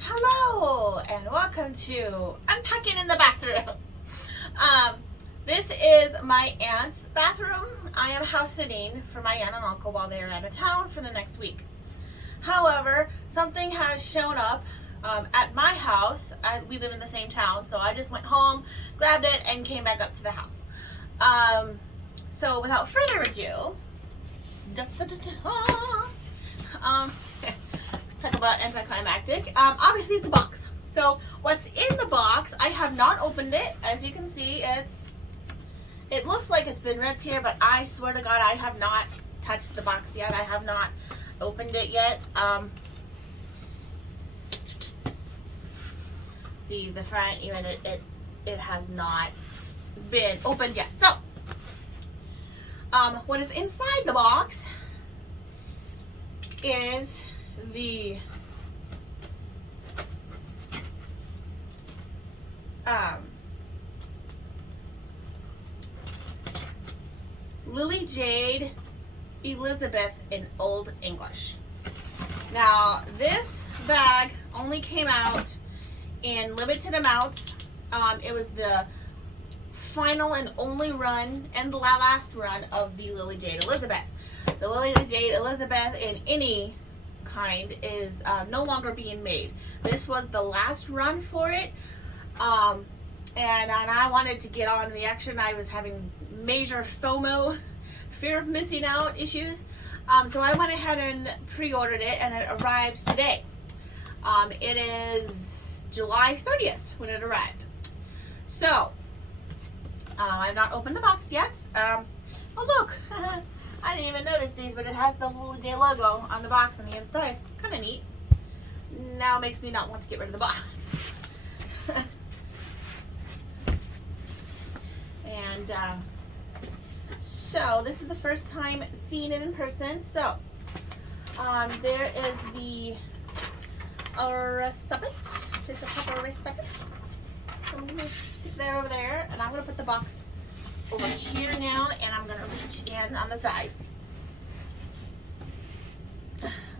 Hello and welcome to Unpacking in the Bathroom. This is my aunt's bathroom. I am house sitting for my aunt and uncle while they are out of town for the next week. However, something has shown up at my house. We live in the same town, so I just went home, grabbed it, and came back up to the house. So without further ado, talk about anticlimactic. Obviously it's a box. So what's in the box, I have not opened it. As you can see, it looks like it's been ripped here, but I swear to God, I have not touched the box yet. I have not opened it yet. See the front, even it has not been opened yet. So what is inside the box is the Lily Jade Elizabeth in Old English. Now this bag only came out in limited amounts. It was the final and only run and the last run of the Lily Jade Elizabeth. The Lily Jade Elizabeth in any kind is no longer being made. This was the last run for it, and I wanted to get on the action. I was having major FOMO, fear of missing out issues, so I went ahead and pre-ordered it, and it arrived today. It is July 30th when it arrived. So I've not opened the box yet. Oh look, I didn't even notice these, but it has the Lily J logo on the box on the inside. Kind of neat. Now it makes me not want to get rid of the box. And so this is the first time seeing it in person. So there is the receipt. There's a couple receipts. I'm going to stick that over there, and I'm going to put the box over here now, and I'm going to reach in on the side.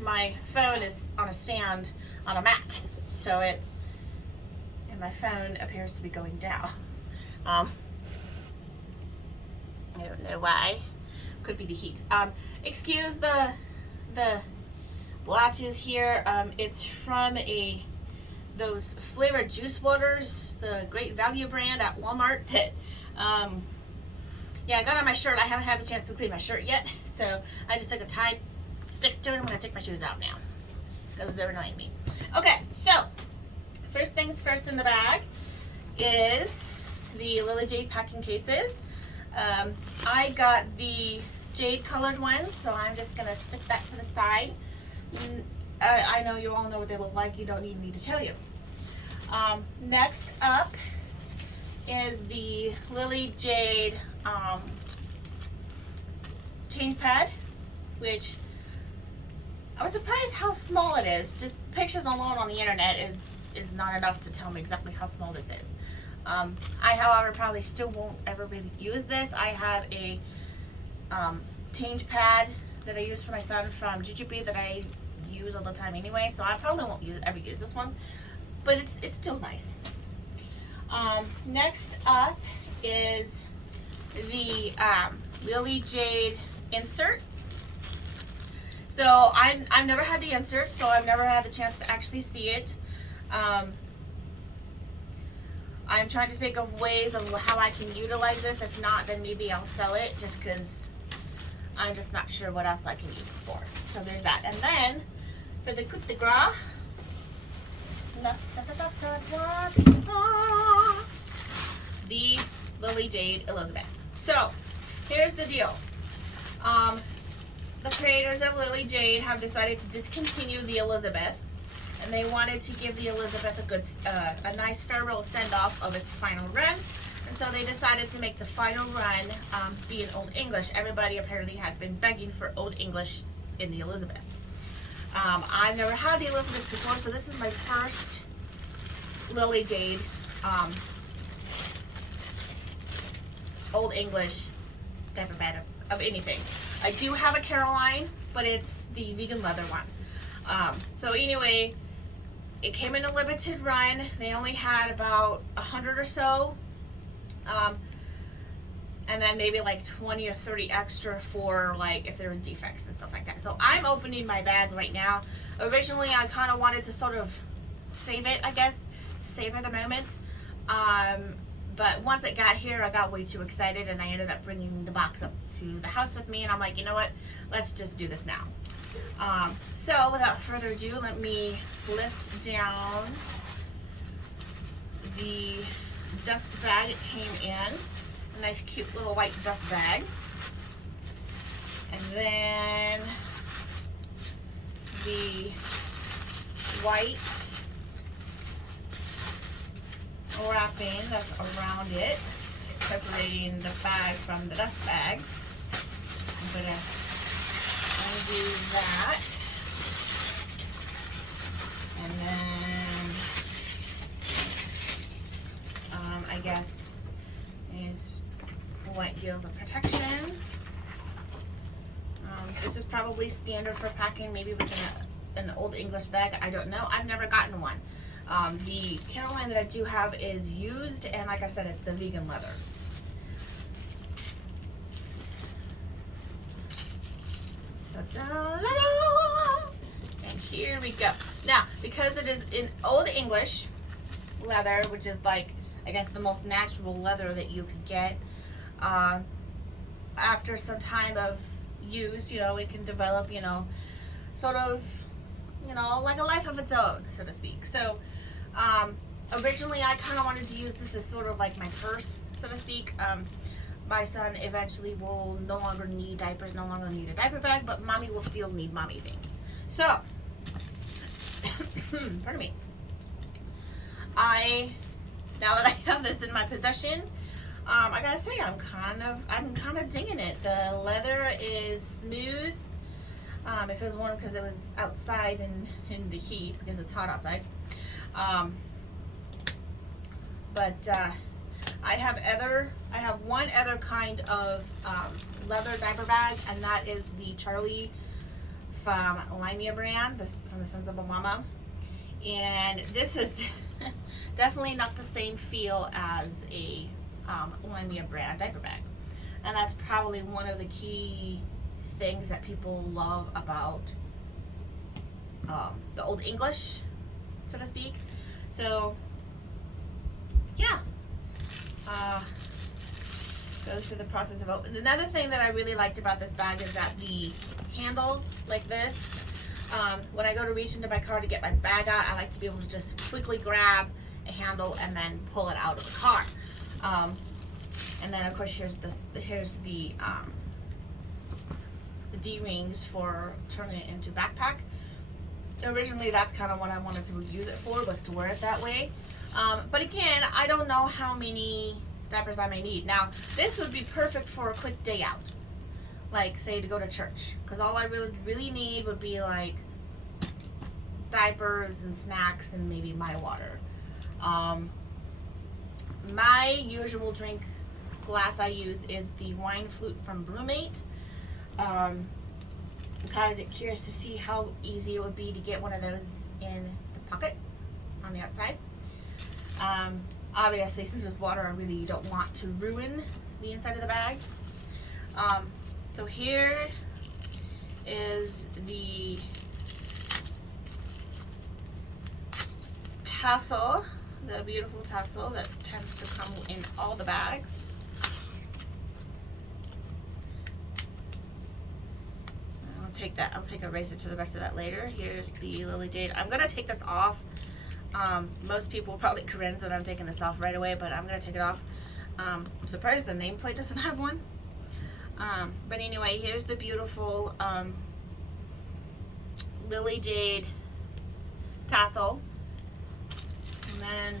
My phone is on a stand on a mat, so and my phone appears to be going down. I don't know why. Could be the heat. Excuse the blotches here. It's from those flavored juice waters, the Great Value brand at Walmart that yeah, I got on my shirt. I haven't had the chance to clean my shirt yet, so I just took a Tide stick to it. I'm going to take my shoes out now because they're annoying me. Okay, so first things first in the bag is the Lily Jade packing cases. I got the jade colored ones, so I'm just going to stick that to the side. I know you all know what they look like. You don't need me to tell you. Next up is the Lily Jade change pad, which I was surprised how small it is. Just pictures alone on the internet is not enough to tell me exactly how small this is. I, however, probably still won't ever really use this. I have a change pad that I use for my son from Jujube that I use all the time anyway, so I probably won't ever use this one, but it's still nice. Next up is the Lily Jade insert. So I've never had the insert, so I've never had the chance to actually see it. I'm trying to think of ways of how I can utilize this. If not, then maybe I'll sell it, just because I'm just not sure what else I can use it for. So there's that. And then for the coup de grace, the Lily Jade Elizabeth. So here's the deal. The creators of Lily Jade have decided to discontinue the Elizabeth, and they wanted to give the Elizabeth a nice farewell send-off of its final run. And so they decided to make the final run be in Old English. Everybody apparently had been begging for Old English in the Elizabeth. I've never had the Elizabeth before, so this is my first Lily Jade Old English type of bed of anything. I do have a Caroline, but it's the vegan leather one. So anyway, It came in a limited run. They only had about 100 or so. And then maybe like 20 or 30 extra for like if there were defects and stuff like that. So I'm opening my bag right now. Originally, I kind of wanted to sort of save it, I guess, savor the moment. But once it got here, I got way too excited, and I ended up bringing the box up to the house with me. And I'm like, you know what? Let's just do this now. So without further ado, let me lift down the dust bag it came in. A nice cute little white dust bag. And then the white wrapping that's around it, separating the bag from the dust bag. I'm gonna undo that. And then I guess is white gills of protection. This is probably standard for packing, maybe within an old English bag. I don't know. I've never gotten one. The Caroline that I do have is used, and like I said, it's the vegan leather. Da-da-da-da. And here we go. Now, because it is in old English leather, which is like, I guess, the most natural leather that you could get, after some time of use, you know, it can develop, you know, sort of, you know, like a life of its own, so to speak. So, originally I kind of wanted to use this as sort of like my purse, so to speak. My son eventually will no longer need diapers, no longer need a diaper bag, but mommy will still need mommy things. So, pardon me. Now that I have this in my possession, I gotta say I'm kind of digging it. The leather is smooth. It feels warm because it was outside in the heat because it's hot outside. But I have one other kind of leather diaper bag, and that is the Charlie from Limea brand, from the Sons of Mama. And this is definitely not the same feel as a Limea brand diaper bag. And that's probably one of the key things that people love about the Old English, so to speak. So yeah, go through the process of opening. Another thing that I really liked about this bag is that the handles like this, when I go to reach into my car to get my bag out, I like to be able to just quickly grab a handle and then pull it out of the car. And then of course here's the D-rings for turning it into backpack. Originally that's kind of what I wanted to use it for, was to wear it that way. But again, I don't know how many diapers I may need. Now this would be perfect for a quick day out, like say to go to church, because all I really need would be like diapers and snacks and maybe my water. My usual drink glass I use is the wine flute from Brewmate. I'm kind of curious to see how easy it would be to get one of those in the pocket on the outside. Obviously, since it's water, I really don't want to ruin the inside of the bag. So here is the tassel, the beautiful tassel that tends to come in all the bags. I'll take a razor to the rest of that later. Here's the Lily Jade. I'm gonna take this off. Most people will probably cringe that I'm taking this off right away, but I'm gonna take it off. I'm surprised the nameplate doesn't have one. But anyway, here's the beautiful Lily Jade tassel. And then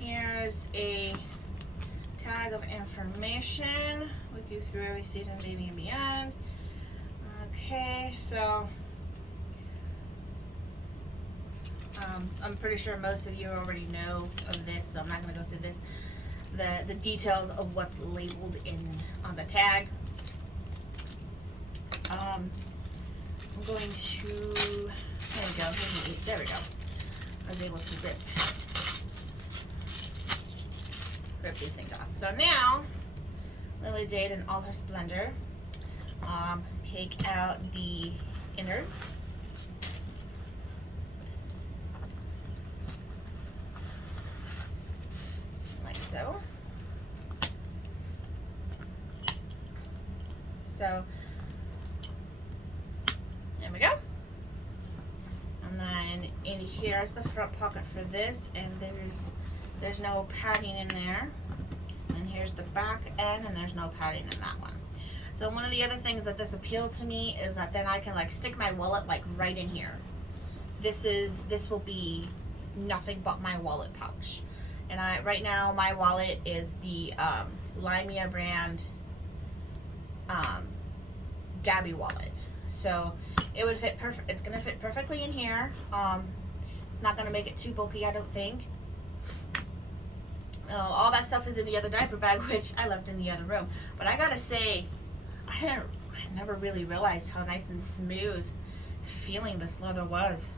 here's a tag of information with you through every season, baby and beyond. Okay, so I'm pretty sure most of you already know of this, so I'm not going to go through this. The details of what's labeled on the tag. I'm going to, there we go, there we go. I was able to rip these things off. So now, Lily Jade in all her splendor, take out the innards. Like so. So, there we go. And then in here's the front pocket for this, and there's no padding in there. And here's the back end, and there's no padding in that one. So one of the other things that this appealed to me is that then I can like stick my wallet like right in here. This will be nothing but my wallet pouch. And right now my wallet is the Limea brand Gabby wallet. So it would fit perfect. It's gonna fit perfectly in here. It's not gonna make it too bulky, I don't think. All that stuff is in the other diaper bag, which I left in the other room. But I gotta say, I never really realized how nice and smooth feeling this leather was.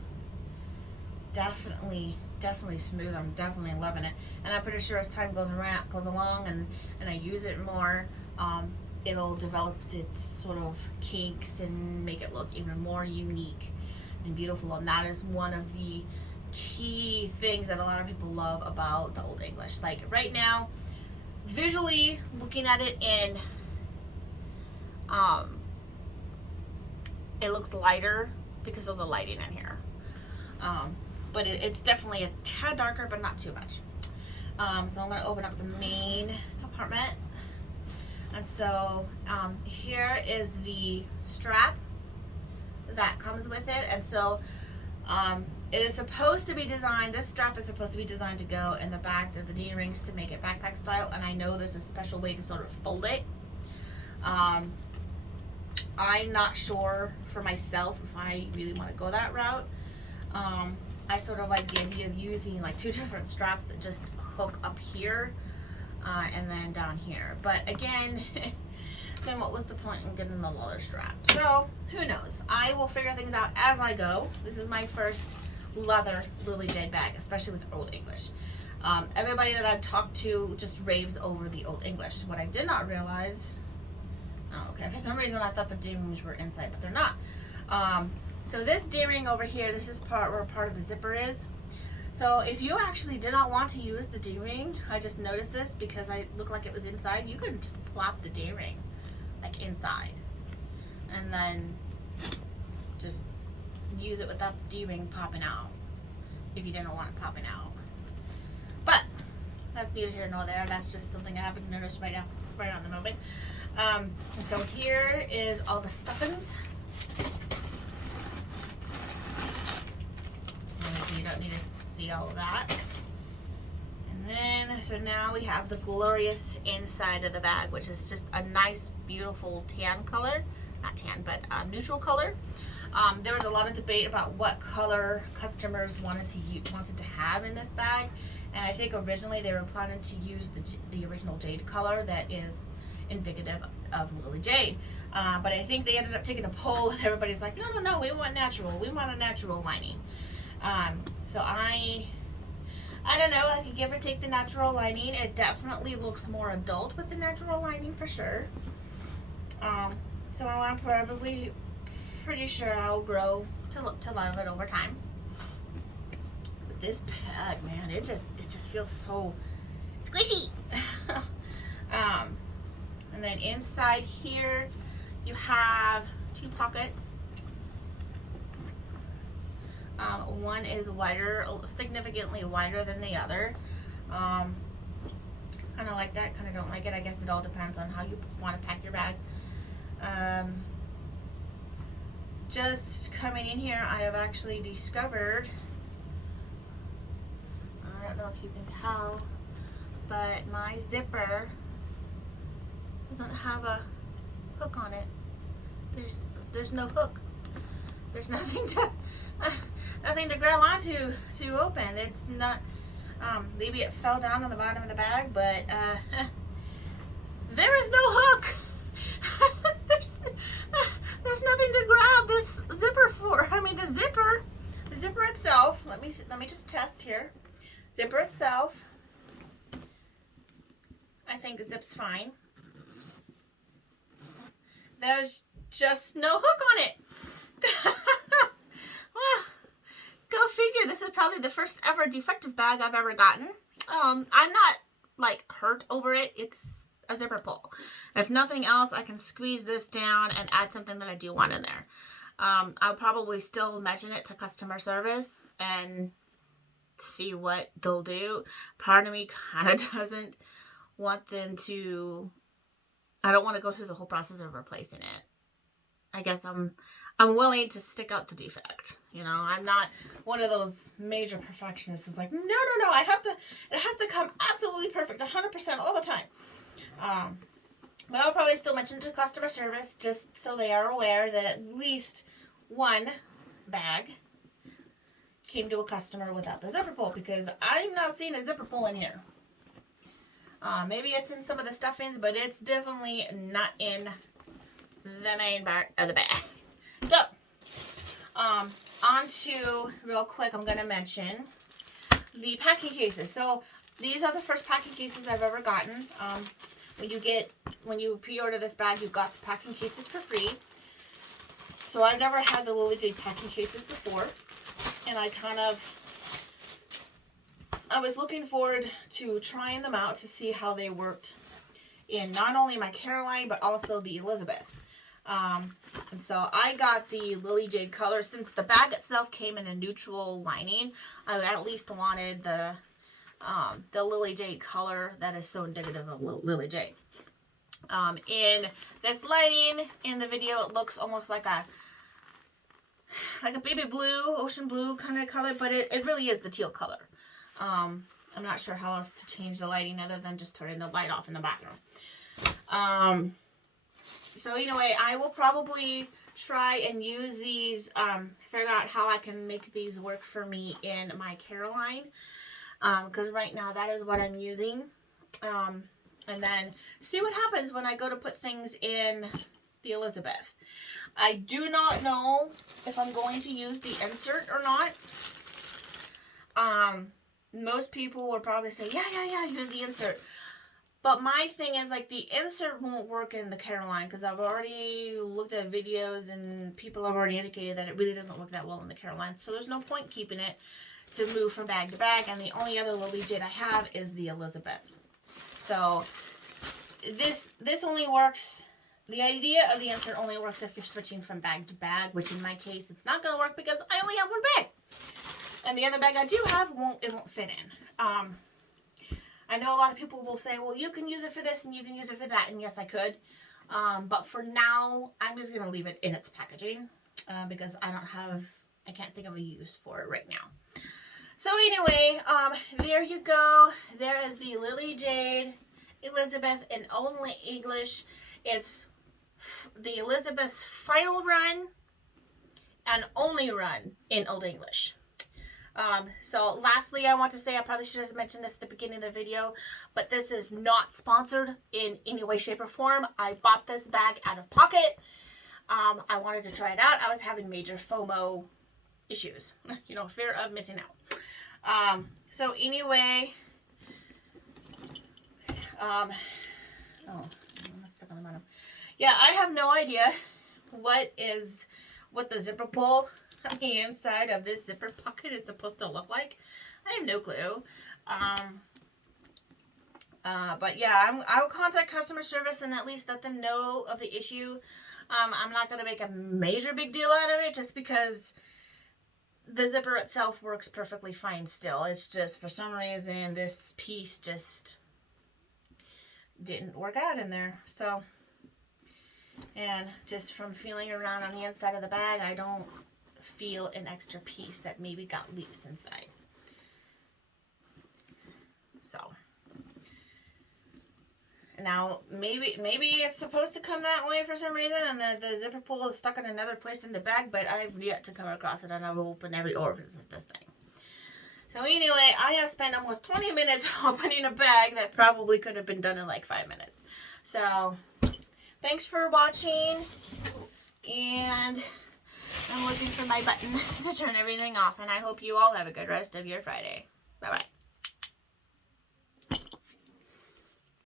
Definitely smooth. I'm definitely loving it. And I'm pretty sure as time goes along and I use it more, it'll develop its sort of kinks and make it look even more unique and beautiful. And that is one of the key things that a lot of people love about the Old English. Like right now, visually looking at it in, it looks lighter because of the lighting in here. But it's definitely a tad darker, but not too much. So I'm gonna open up the main compartment. And so here is the strap that comes with it. And so it is supposed to be designed, this strap is supposed to be designed to go in the back of the D-rings to make it backpack style. And I know there's a special way to sort of fold it. I'm not sure for myself if I really want to go that route. I sort of like the idea of using like two different straps that just hook up here and then down here. But again, then what was the point in getting the leather strap? So who knows? I will figure things out as I go. This is my first leather Lily Jade bag, especially with Old English. Everybody that I've talked to just raves over the Old English. What I did not realize, okay, for some reason I thought the D-rings were inside, but they're not. So this D-ring over here, this is where part of the zipper is. So if you actually did not want to use the D-ring, I just noticed this because I looked like it was inside, you could just plop the D-ring like inside and then just use it without the D-ring popping out if you didn't want it popping out. But that's neither here nor there. That's just something I happen to notice right on the moment. And so here is all the stuffings. You don't need to see all of that. And then, so now we have the glorious inside of the bag, which is just a nice, beautiful tan color. Not tan, but neutral color. There was a lot of debate about what color customers wanted to have in this bag. And I think originally they were planning to use the original Jade color that is indicative of Lily Jade. But I think they ended up taking a poll and everybody's like, no, we want natural. We want a natural lining. So I don't know, I could give or take the natural lining. It definitely looks more adult with the natural lining for sure. So I'm probably pretty sure I'll grow to love it over time. But this bag, man, it just feels so squishy. And then inside here you have two pockets. One is wider, significantly wider than the other. Kind of like that, kind of don't like it. I guess it all depends on how you want to pack your bag. Just coming in here, I have actually discovered, I don't know if you can tell, but my zipper doesn't have a hook on it. There's no hook. There's nothing to grab onto to open. It's not, maybe it fell down on the bottom of the bag, but there is no hook. there's nothing to grab this zipper for. I mean, the zipper The zipper itself, let me just test here. Zipper itself, I think zips fine. There's just no hook on it. Well, go figure. This is probably the first ever defective bag I've ever gotten. I'm not like hurt over it. It's a zipper pull. If nothing else, I can squeeze this down and add something that I do want in there. I'll probably still mention it to customer service and see what they'll do. Part of me kind of doesn't want them to, I don't want to go through the whole process of replacing it. I guess I'm willing to stick out the defect. You know, I'm not one of those major perfectionists who's like, no, it has to come absolutely perfect 100% all the time. But I'll probably still mention to customer service just so they are aware that at least one bag came to a customer without the zipper pull, because I'm not seeing a zipper pull in here. Maybe it's in some of the stuffings, but it's definitely not in the main part of the bag. So, on to, real quick, I'm going to mention the packing cases. So, these are the first packing cases I've ever gotten. When you pre-order this bag, you got the packing cases for free. So, I've never had the Lily Jade packing cases before. And I was looking forward to trying them out to see how they worked in not only my Caroline, but also the Elizabeth. And so I got the Lily Jade color. Since the bag itself came in a neutral lining, I at least wanted the Lily Jade color that is so indicative of Lily Jade. In this lighting, in the video, it looks almost like a baby blue, ocean blue kind of color, but it really is the teal color. I'm not sure how else to change the lighting other than just turning the light off in the bathroom. So anyway, I will probably try and use these, figure out how I can make these work for me in my Caroline. Because right now that is what I'm using. And then see what happens when I go to put things in the Elizabeth. I do not know if I'm going to use the insert or not. Most people would probably say, yeah, use the insert. But my thing is, like, the insert won't work in the Caroline because I've already looked at videos and people have already indicated that it really doesn't work that well in the Caroline. So there's no point keeping it to move from bag to bag. And the only other Lily Jade I have is the Elizabeth. So this only works, the idea of the insert only works if you're switching from bag to bag, which in my case, it's not going to work because I only have one bag. And the other bag I do have, it won't fit in. I know a lot of people will say, well, you can use it for this and you can use it for that. And yes, I could. But for now, I'm just going to leave it in its packaging because I can't think of a use for it right now. So anyway, there you go. There is the Lily Jade Elizabeth in Old English. It's the Elizabeth's final run and only run in Old English. So lastly, I want to say, I probably should have mentioned this at the beginning of the video, but this is not sponsored in any way, shape, or form. I bought this bag out of pocket. I wanted to try it out. I was having major FOMO issues, fear of missing out. So anyway, that's stuck on the bottom. Yeah, I have no idea what the zipper pull on the inside of this zipper pocket is supposed to look like. I have no clue. But yeah, I'll contact customer service and at least let them know of the issue. I'm not going to make a major big deal out of it just because the zipper itself works perfectly fine still. It's just for some reason this piece just didn't work out in there. So, and just from feeling around on the inside of the bag, I don't feel an extra piece that maybe got loose inside. So now maybe it's supposed to come that way for some reason and the zipper pull is stuck in another place in the bag, but I've yet to come across it and I've opened every orifice of this thing. So anyway, I have spent almost 20 minutes opening a bag that probably could have been done in like 5 minutes. So thanks for watching, and I'm looking for my button to turn everything off, and I hope you all have a good rest of your Friday. Bye-bye.